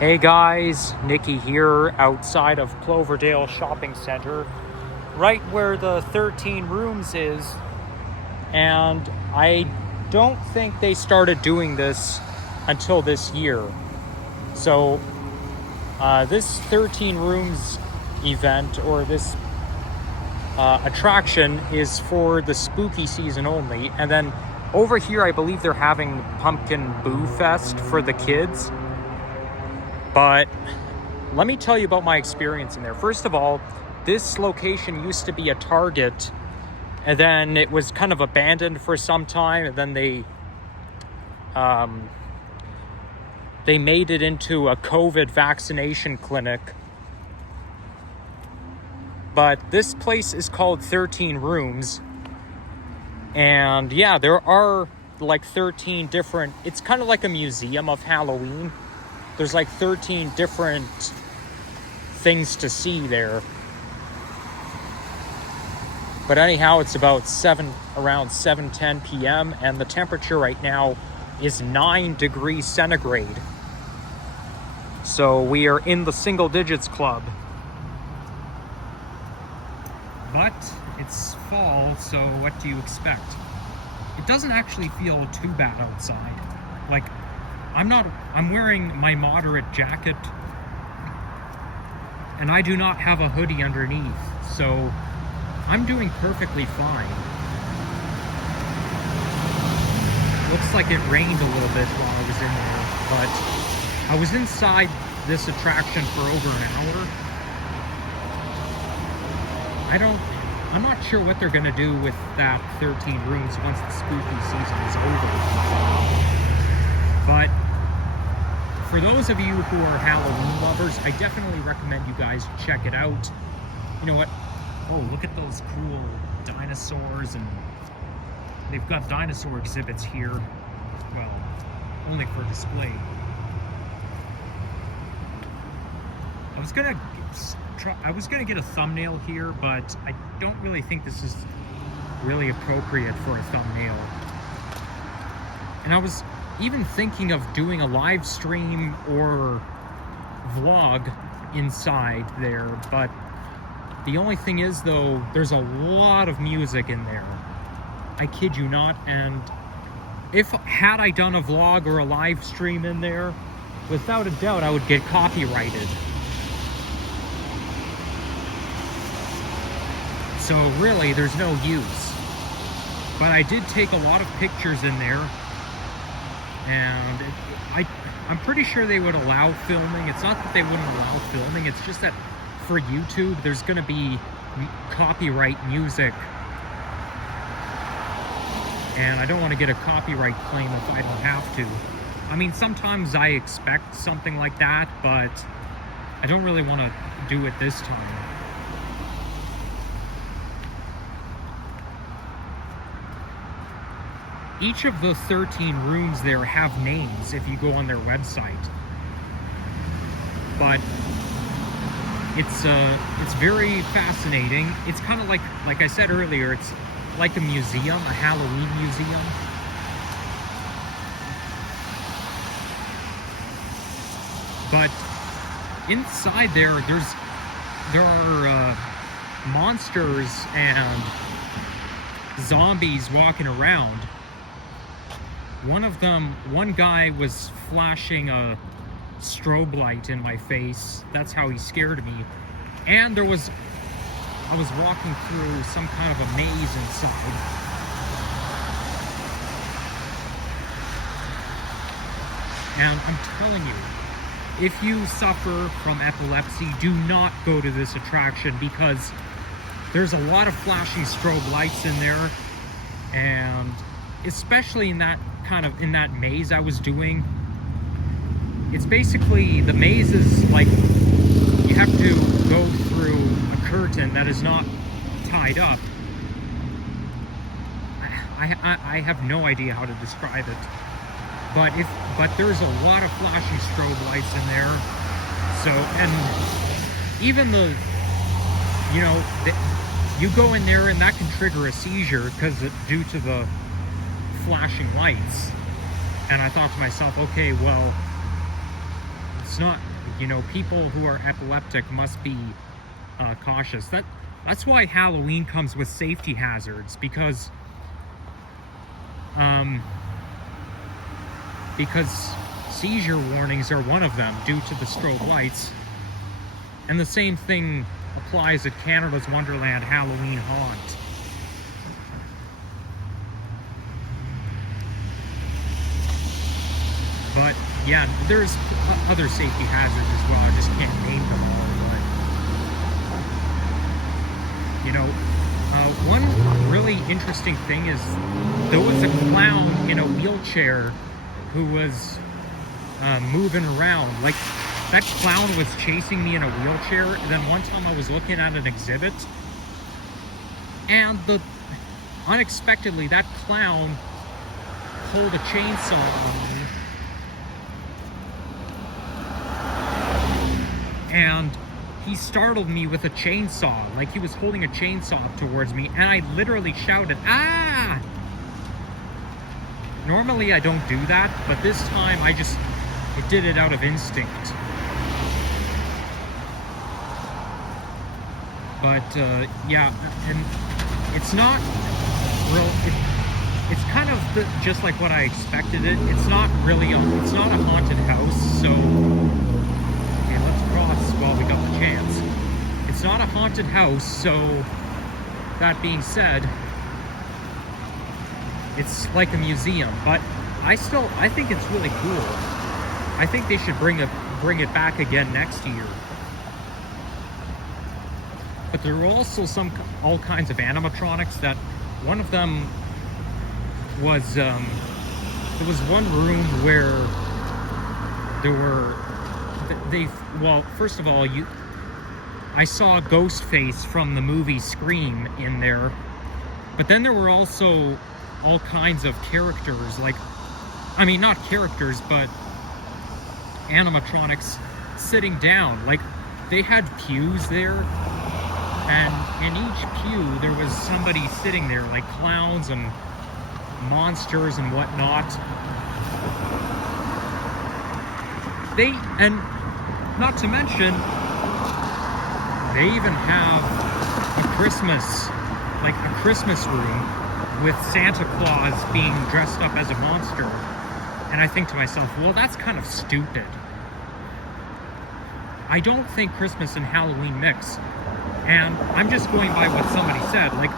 Hey guys, Nikki here outside of Cloverdale Shopping Center, right where the 13 Rooms is, and I don't think they started doing this until this year. So this 13 Rooms event, or this attraction, is for the spooky season only, and then over here I believe they're having Pumpkin Boo Fest for the kids. But let me tell you about my experience in there. First of all, this location used to be a Target, and then it was kind of abandoned for some time, and then they made it into a COVID vaccination clinic. But this place is called 13 Rooms, and yeah, there are like 13 different, it's kind of like a museum of Halloween. There's like 13 different things to see there. But anyhow, it's about around 7:10 p.m. and the temperature right now is 9 degrees centigrade. So we are in the single digits club. But it's fall, so what do you expect? It doesn't actually feel too bad outside. Like, I'm wearing my moderate jacket, and I do not have a hoodie underneath, so I'm doing perfectly fine. Looks like it rained a little bit while I was in there, but I was inside this attraction for over an hour. I'm not sure what they're gonna do with that 13 Rooms once the spooky season is over. But for those of you who are Halloween lovers, I definitely recommend you guys check it out. You know what? Oh, look at those cool dinosaurs, and they've got dinosaur exhibits here. Well, only for display. I was gonna get a thumbnail here, but I don't really think this is really appropriate for a thumbnail. And I was even thinking of doing a live stream or vlog inside there, but the only thing is, though, there's a lot of music in there. I kid you not. And had I done a vlog or a live stream in there, without a doubt I would get copyrighted. So really, there's no use. But I did take a lot of pictures in there, and I'm pretty sure they would allow filming. It's not that they wouldn't allow filming, it's just that for YouTube, there's going to be copyright music. And I don't want to get a copyright claim if I don't have to. I mean, sometimes I expect something like that, but I don't really want to do it this time. Each of the 13 rooms there have names if you go on their website. But it's very fascinating. It's kind of like I said earlier, it's like a museum, a Halloween museum. But inside there are monsters and zombies walking around. One guy was flashing a strobe light in my face. That's how he scared me. And I was walking through some kind of a maze inside. And I'm telling you, if you suffer from epilepsy, do not go to this attraction, because there's a lot of flashing strobe lights in there, and especially in that maze I was doing. It's basically, the maze is like, you have to go through a curtain that is not tied up. I have no idea how to describe it, but there's a lot of flashing strobe lights in there. So, and even you go in there and that can trigger a seizure due to the flashing lights. And I thought to myself, okay, well, You know, people who are epileptic must be cautious. That's why Halloween comes with safety hazards, because seizure warnings are one of them due to the strobe lights. And the same thing applies at Canada's Wonderland Halloween Haunt. But yeah, there's other safety hazards as well. I just can't name them all. But you know, one really interesting thing is there was a clown in a wheelchair who was moving around. Like, that clown was chasing me in a wheelchair. And then one time I was looking at an exhibit, and unexpectedly that clown pulled a chainsaw on me. And he startled me with a chainsaw, like he was holding a chainsaw up towards me, and I literally shouted, "Ah!" Normally I don't do that, but this time I did it out of instinct. But yeah, and it's not real. It's kind of just like what I expected it. It's not really. It's not a haunted house, so. While we got the chance. It's not a haunted house, so that being said, it's like a museum, but I think it's really cool. I think they should bring it back again next year. But there were also all kinds of animatronics. That one of them was there was one room where there were well, first of all, I saw Ghostface from the movie Scream in there, but then there were also all kinds of characters, like, I mean, not characters, but animatronics sitting down. Like, they had pews there, and in each pew there was somebody sitting there, like clowns and monsters and whatnot. And not to mention, they even have a Christmas room with Santa Claus being dressed up as a monster. And I think to myself, well, that's kind of stupid. I don't think Christmas and Halloween mix. And I'm just going by what somebody said. Like,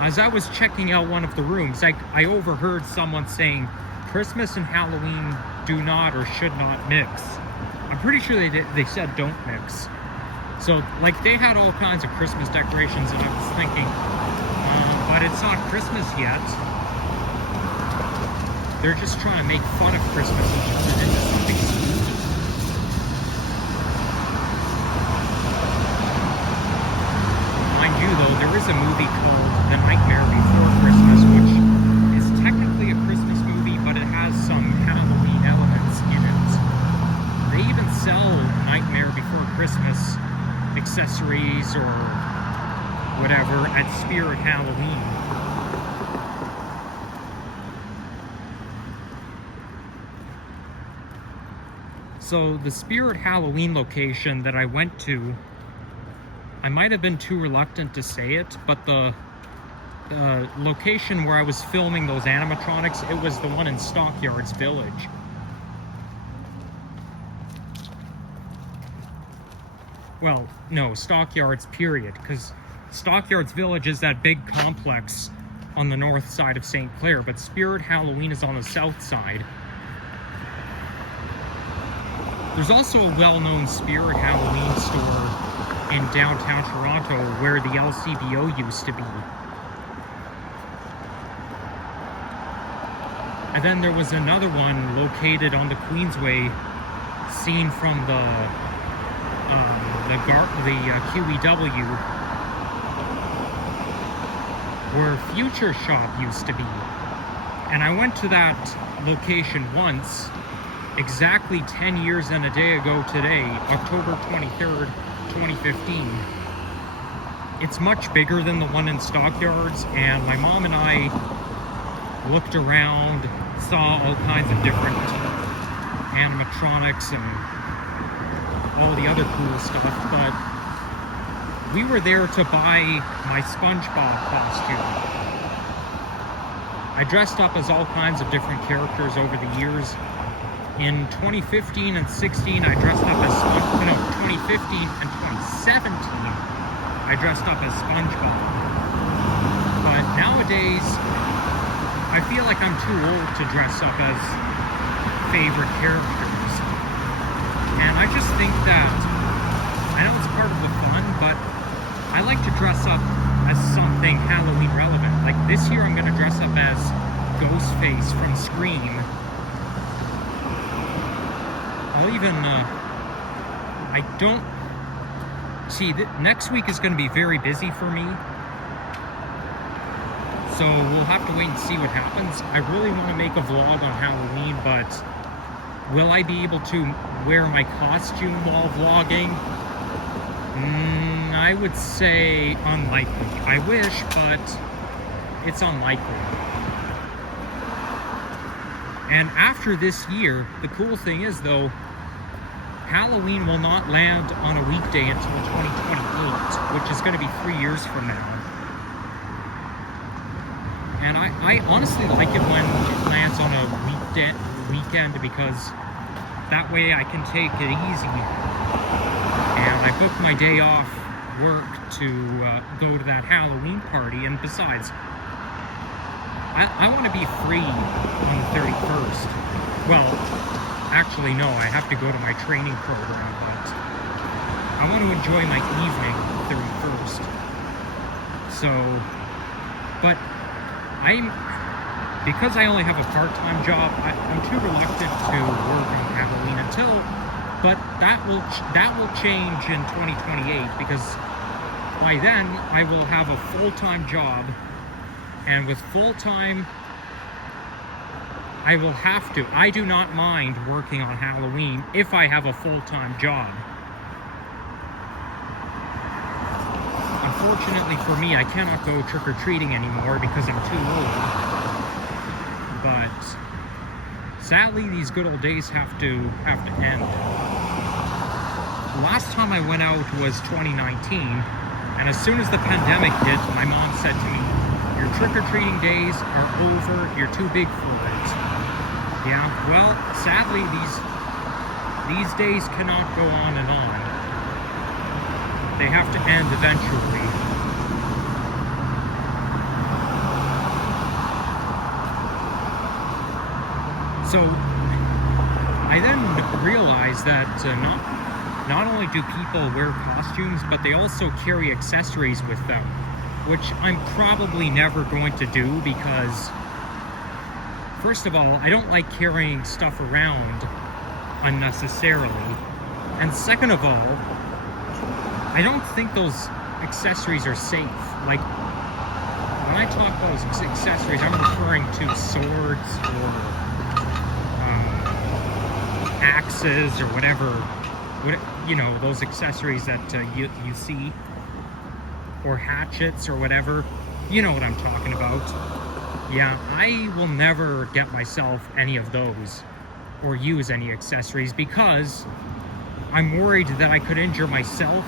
as I was checking out one of the rooms, I overheard someone saying, Christmas and Halloween do not or should not mix. I'm pretty sure they said don't mix. So, like, they had all kinds of Christmas decorations, and I was thinking, but it's not Christmas yet. They're just trying to make fun of Christmas and turn it into something spooky. Mind you, though, there is a movie called The Nightmare Before Christmas, which is technically a Christmas movie, but it has some Halloween elements in it. They even sell Nightmare Before Christmas accessories or whatever at Spirit Halloween. So the Spirit Halloween location that I went to, I might have been too reluctant to say it, but the location where I was filming those animatronics, it was the one in Stockyards Village. Well, no, Stockyards, period, because Stockyards Village is that big complex on the north side of St. Clair, but Spirit Halloween is on the south side. There's also a well-known Spirit Halloween store in downtown Toronto where the LCBO used to be. And then there was another one located on the Queensway, seen from the QEW, where Future Shop used to be. And I went to that location once, exactly 10 years and a day ago today, October 23rd, 2015. It's much bigger than the one in Stockyards, and my mom and I looked around, saw all kinds of different animatronics and all the other cool stuff, but we were there to buy my SpongeBob costume. I dressed up as all kinds of different characters over the years. In 2015 and 16, I dressed up as 2015 and 2017, I dressed up as SpongeBob. But nowadays, I feel like I'm too old to dress up as favorite characters. And I just think that, I know it's part of the fun, but I like to dress up as something Halloween relevant. Like this year I'm going to dress up as Ghostface from Scream. I'll even, I don't, see, next week is going to be very busy for me. So we'll have to wait and see what happens. I really want to make a vlog on Halloween, but will I be able to wear my costume while vlogging? I would say unlikely. I wish, but it's unlikely. And after this year, the cool thing is though, Halloween will not land on a weekday until 2028, which is going to be 3 years from now. And I honestly like it when it lands on a weekend because that way I can take it easy. And I booked my day off work to go to that Halloween party, and besides, I want to be free on the 31st. Well, actually no, I have to go to my training program, but I want to enjoy my evening on the 31st. So, but because I only have a part-time job, I'm too reluctant to work on Halloween but that will change in 2028, because by then I will have a full-time job, and with full-time I will have to. I do not mind working on Halloween if I have a full-time job. Unfortunately for me, I cannot go trick-or-treating anymore because I'm too old. But sadly, these good old days have to end. The last time I went out was 2019, and as soon as the pandemic hit, my mom said to me, "Your trick-or-treating days are over, you're too big for it." Yeah, well, sadly, these days cannot go on and on. They have to end eventually. So, I then realized that not only do people wear costumes, but they also carry accessories with them, which I'm probably never going to do because, first of all, I don't like carrying stuff around unnecessarily, and second of all, I don't think those accessories are safe. Like, when I talk about those accessories, I'm referring to swords or axes or whatever, you know, those accessories that you see, or hatchets or whatever. You know what I'm talking about. Yeah, I will never get myself any of those or use any accessories because I'm worried that I could injure myself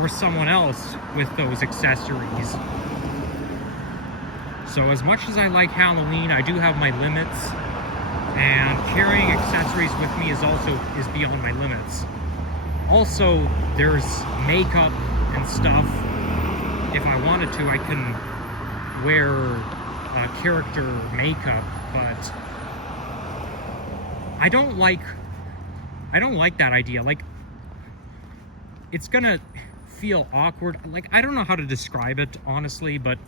or someone else with those accessories. So as much as I like Halloween, I do have my limits, and carrying accessories with me is beyond my limits. Also, there's makeup and stuff. If I wanted to, I can wear character makeup, but I don't like that idea. Like, it's gonna feel awkward. Like, I don't know how to describe it, honestly, but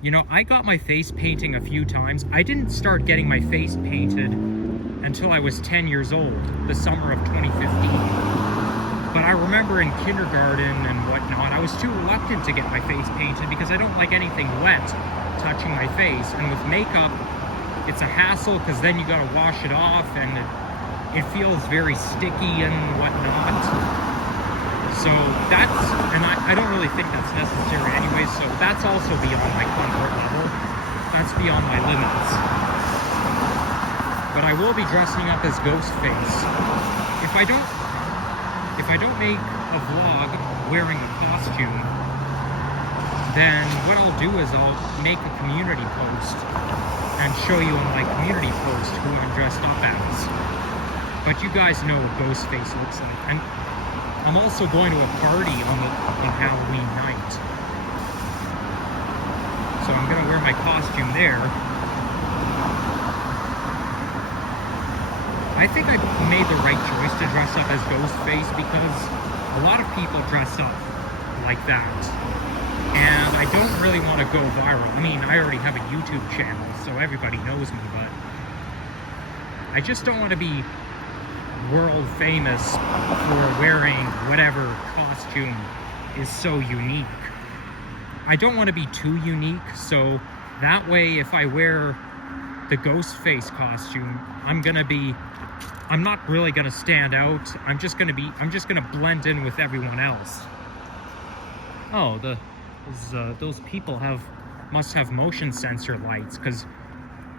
you know, I got my face painting a few times. I didn't start getting my face painted until I was 10 years old, the summer of 2015. But I remember in kindergarten and whatnot, I was too reluctant to get my face painted because I don't like anything wet touching my face. And with makeup, it's a hassle because then you gotta wash it off, and it feels very sticky and whatnot. So I don't really think that's necessary anyway, so that's also beyond my comfort level. That's beyond my limits. but I will be dressing up as Ghostface. If I don't make a vlog wearing a costume, then what I'll do is I'll make a community post and show you on my community post who I'm dressed up as. But you guys know what Ghostface looks like. I'm also going to a party on Halloween night. So I'm gonna wear my costume there. I think I made the right choice to dress up as Ghostface because a lot of people dress up like that. And I don't really want to go viral. I mean, I already have a YouTube channel, so everybody knows me, but I just don't want to be world famous for wearing whatever costume is so unique. I don't want to be too unique, so that way if I wear the Ghostface costume, I'm not really gonna stand out. I'm just gonna blend in with everyone else. Oh, those people must have motion sensor lights, because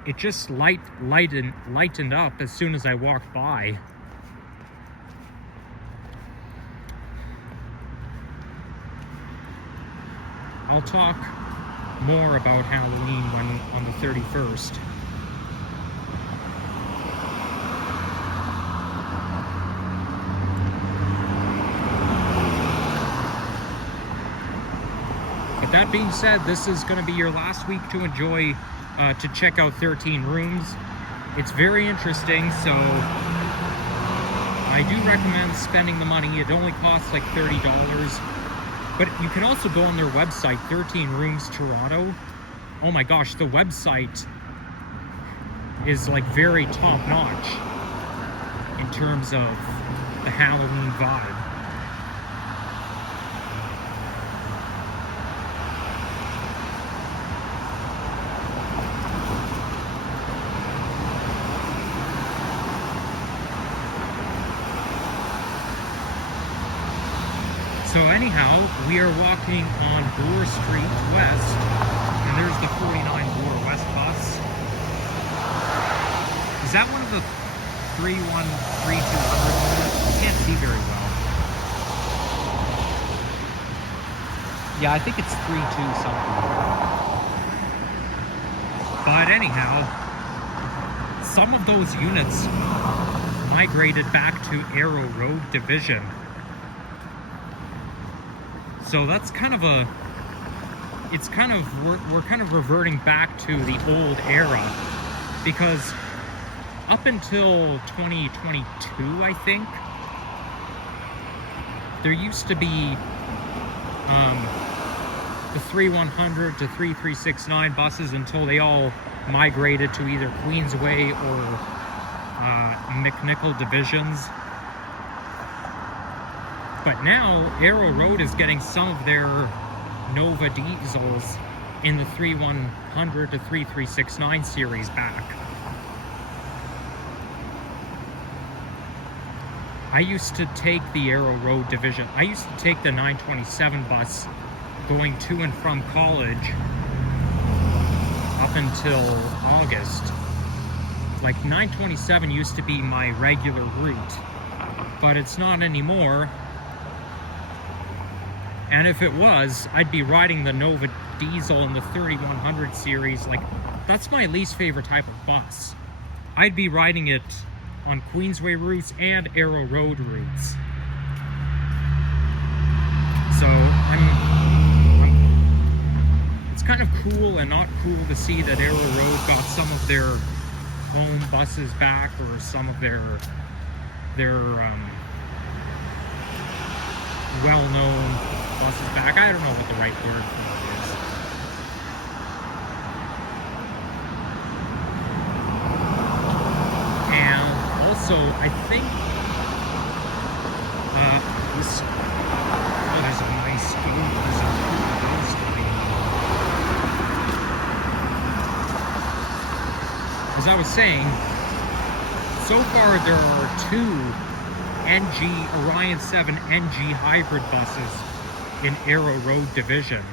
it just lightened up as soon as I walked by. I'll talk more about Halloween on the 31st. But that being said, this is going to be your last week to enjoy, to check out 13 rooms. It's very interesting, so I do recommend spending the money. It only costs like $30. But you can also go on their website, 13 Rooms Toronto. Oh my gosh, the website is like very top-notch in terms of the Halloween vibe. So anyhow, we are walking on Bloor Street West, and there's the 49 Bloor West bus. Is that one of the 313200? I can't see very well. Yeah, I think it's 32 something. But anyhow, some of those units migrated back to Arrow Road Division. So that's kind of we're kind of reverting back to the old era, because up until 2022, I think, there used to be the 3100 to 3369 buses until they all migrated to either Queensway or McNichol divisions. But now, Arrow Road is getting some of their Nova diesels in the 3100 to 3369 series back. I used to take the Arrow Road division. I used to take the 927 bus going to and from college up until August. Like, 927 used to be my regular route, but it's not anymore. And if it was, I'd be riding the Nova diesel in the 3100 series. Like, that's my least favorite type of bus. I'd be riding it on Queensway routes and Arrow Road routes. So, it's kind of cool and not cool to see that Arrow Road got some of their home buses back, or some of their well-known buses back. I don't know what the right word for it is. And also, I think there's a nice school. There's a house going on. As I was saying, so far there are 2 Orion 7 NG hybrid buses in Arrow Road Division.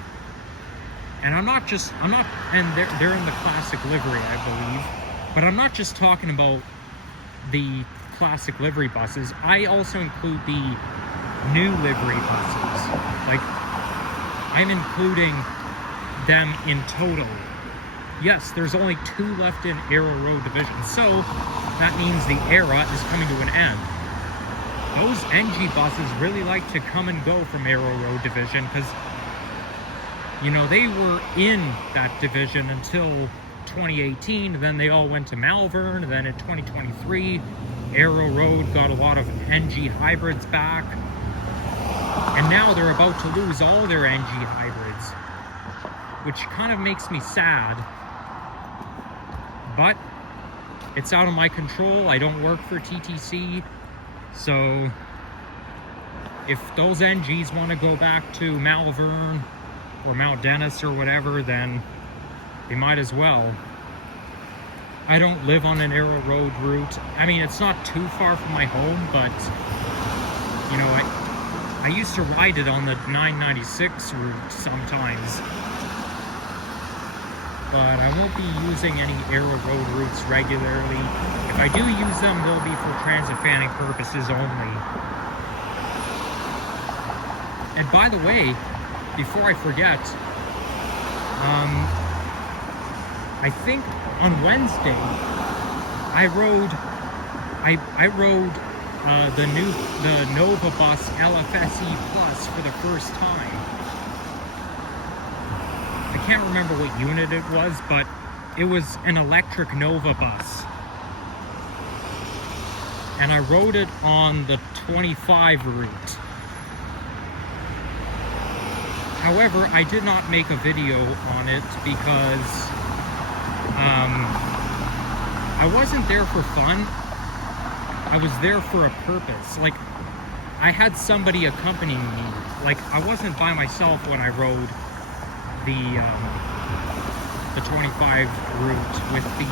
And and they're in the classic livery, I believe. But I'm not just talking about the classic livery buses. I also include the new livery buses. Like, I'm including them in total. Yes, there's only 2 left in Arrow Road Division, so that means the era is coming to an end. Those NG buses really like to come and go from Arrow Road Division because, you know, they were in that division until 2018, then they all went to Malvern, and then in 2023, Arrow Road got a lot of NG hybrids back, and now they're about to lose all their NG hybrids, which kind of makes me sad. But it's out of my control. I don't work for TTC, so if those NGs want to go back to Malvern or Mount Dennis or whatever, then they might as well. I don't live on an Arrow Road route. I mean, it's not too far from my home, but you know, I used to ride it on the 996 route sometimes. But I won't be using any Arrow Road routes regularly. If I do use them, they'll be for transit fanning purposes only. And by the way, before I forget, I think on Wednesday I rode the Nova Bus LFSE Plus for the first time. I can't remember what unit it was, but it was an electric Nova bus. And I rode it on the 25 route. However, I did not make a video on it because I wasn't there for fun. I was there for a purpose. Like, I had somebody accompanying me. Like, I wasn't by myself when I rode the 25 route with the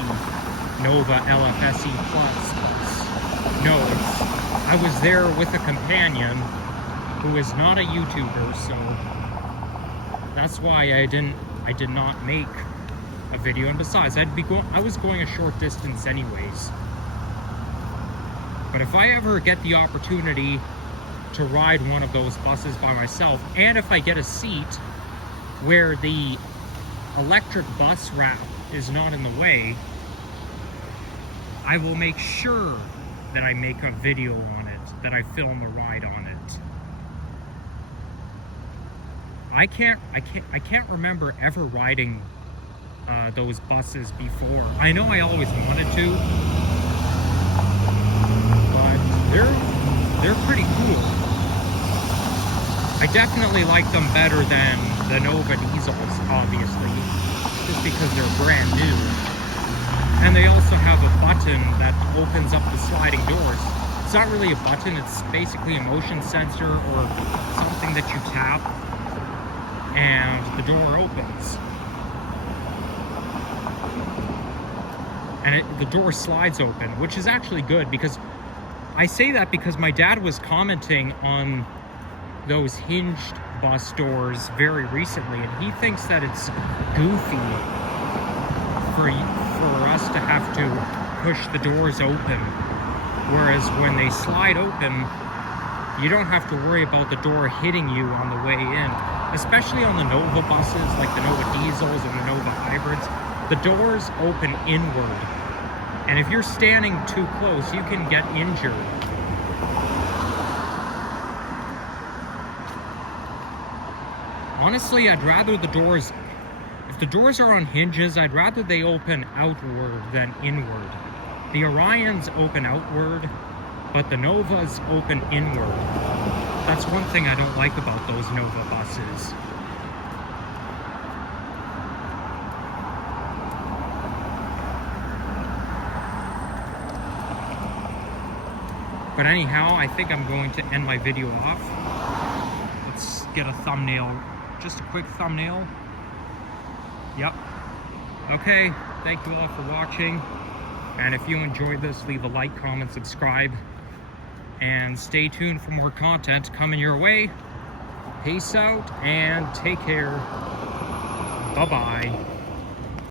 Nova LFSE Plus bus. No, I was there with a companion who is not a YouTuber, so that's why I did not make a video. And besides, I was going a short distance anyways. But if I ever get the opportunity to ride one of those buses by myself, and if I get a seat where the electric bus wrap is not in the way, I will make sure that I make a video on it, that I film a ride on it. I can't remember ever riding those buses before. I know I always wanted to, but they're pretty cool. I definitely like them better than the Nova diesels, obviously, just because they're brand new. And they also have a button that opens up the sliding doors. It's not really a button, it's basically a motion sensor or something that you tap and the door opens. And the door slides open, which is actually good, because I say that because my dad was commenting on those hinged bus doors very recently, and he thinks that it's goofy for us to have to push the doors open, whereas when they slide open, you don't have to worry about the door hitting you on the way in. Especially on the Nova buses, like the Nova diesels and the Nova hybrids, the doors open inward, and if you're standing too close, you can get injured. Honestly, I'd rather the doors, if the doors are on hinges, I'd rather they open outward than inward. The Orions open outward, but the Novas open inward. That's one thing I don't like about those Nova buses. But anyhow, I think I'm going to end my video off. Let's get a thumbnail. Just a quick thumbnail. Yep. Okay, thank you all for watching. And if you enjoyed this, leave a like, comment, subscribe. And stay tuned for more content coming your way. Peace out and take care. Bye-bye.